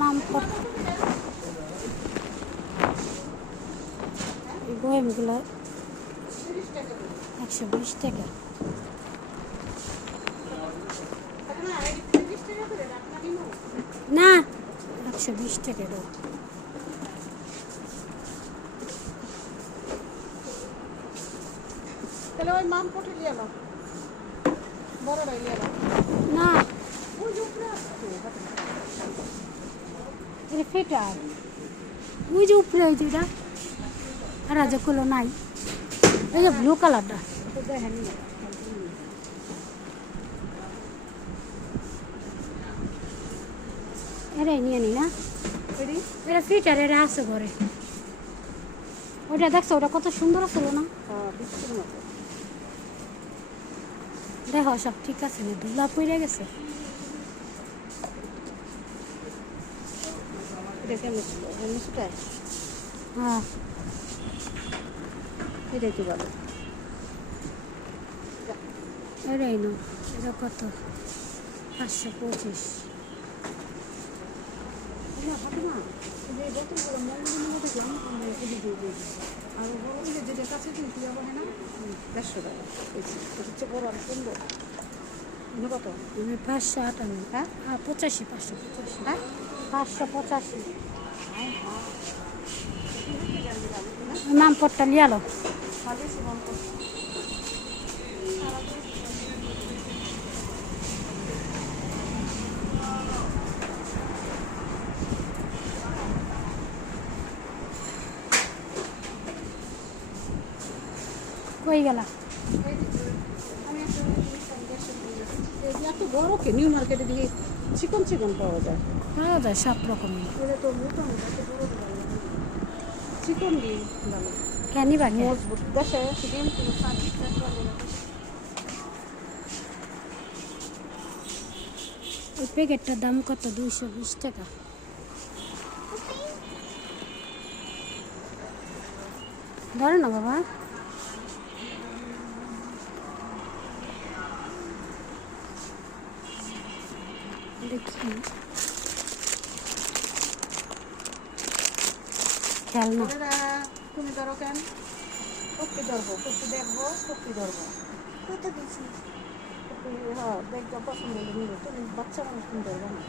মামপট এই বয়ামগুলো 120 টাকা। না 120 টাকা দাও। তাহলে ওই মামপটে নিয়ে এলো, বড়টাই নিয়ে এলো। না এটা ফিটার ওই যে উপরে ওই যেটা আর যেগুলো নাই এই যে ব্লু কালারটা দেখেন এরাই নিয়ে নি না এটা ফিটার এরা আছে ঘরে। ওটা দেখছো ওটা কত সুন্দর ছিল না? দেখো সব ঠিক আছে না, ধুলা পড়ে গেছে। হ্যাঁ এটাই কি বলো? এটাই নো, এটা কত 525। আর বড় যেটা কাছে কিনতে যাবো না 150 টাকা হচ্ছে বড় আর সুন্দর। কত? 558 হ্যাঁ 85 585 হ্যাঁ 585 মামপটটা লিয়ালো। কই গেলা? এত বড় কে নিউ মার্কেটে দিয়ে চিকন চিকন পাওয়া যায়। পাওয়া যায় সব রকমের। এটা তো মোটা মোটা এত বড় বড় চিকন দিয়ে ভালো কেন বাকি মজবুত দেশে ডিম কিলো 60 ওই প্যাকেটটার দাম কত? 220 টাকা। ধরো না বাবা। দেখি খেলনা তুমি ধরো কেন কপি ধরবো, কপি দেখবো, কপি ধরবো। কত বেশি হ্যাঁ দেখবো পছন্দ হলে নিবে, তুমি বাচ্চা মানুষ তুমি ধরবো না।